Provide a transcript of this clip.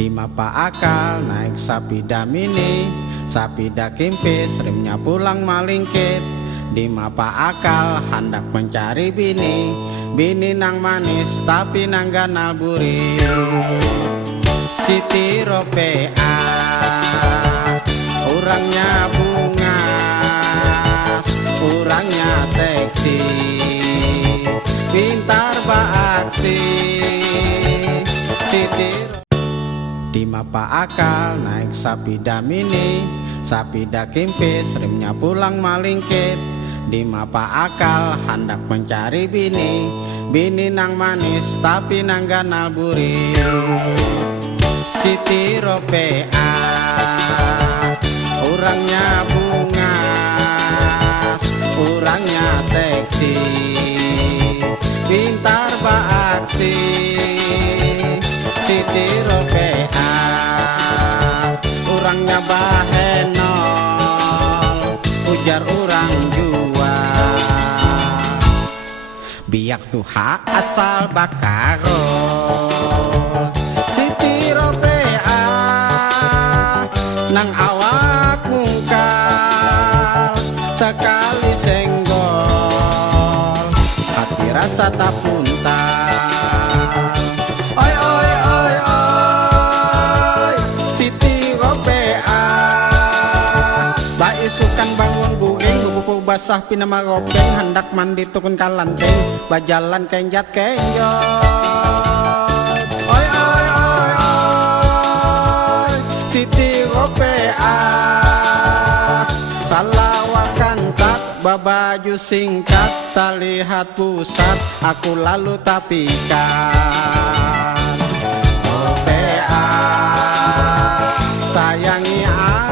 Di mapa akal naik sapida mini, sapida kimpis, remnya pulang malingkit. Di mapa akal hendak mencari bini, bini nang manis tapi nang ganal buri. Siti Ropea orangnya bunga, orangnya seksi, pintar beraksi. Siti di mapa akal naik sapida mini, sapida kimpis, remnya pulang malingkit. Di mapa akal hendak mencari bini, bini nang manis tapi nang ganal buri. Siti Ropea orangnya bunga, orangnya seksi, pintar beraksi. Siti Ropea orangnya bahenol, ujar orang jua. Biak tuha asal bakarol. Siti Ropea nang awak mungkal, sekali senggol hati rasa tak puntal. Oi oi oi oi Siti Ropea baisukan bangun guring, buku basah pinama ropeng, hendak mandi tukun kalanteng, bajalan kenjat kenjot. Oi oi oi oi Siti Ropea salawakan tak babaju singkat, terlihat pusat aku lalu tapikan. Ropea sayangi aku